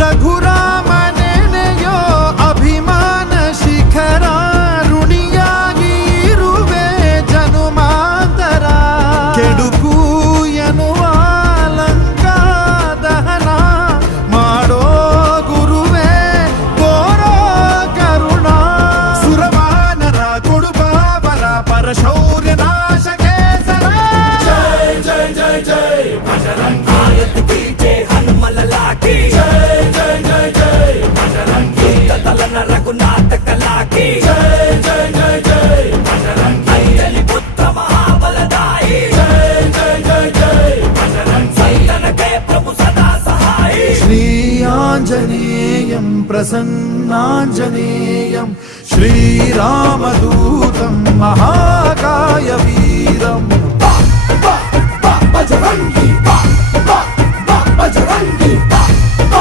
ರಘುರಾಮನೆನೆಯೋ ಅಭಿಮಾನ ಶಿಖರ ಋಣಿಯಾಗಿ ಇರುವೆ ಜನುಮಾಂತರ ಕೆಡುಕು ಎನ್ನುವ ಲಂಕಾ ದಹನ ಮಾಡೋ ಗುರುವೇ ಕೋರೋ ಕರುಣ ಸುರವಾನರ ಕೊಡುಬಾಬಲ ಪರಶೌರ್ಯ ನಾಶ ಕೇಸರ ಜೈ ಜೈ ಜೈ ಜೈ పీటే కలాకి ఆంజనేయం ప్రసన్నాంజనేయం. శ్రీరామదూ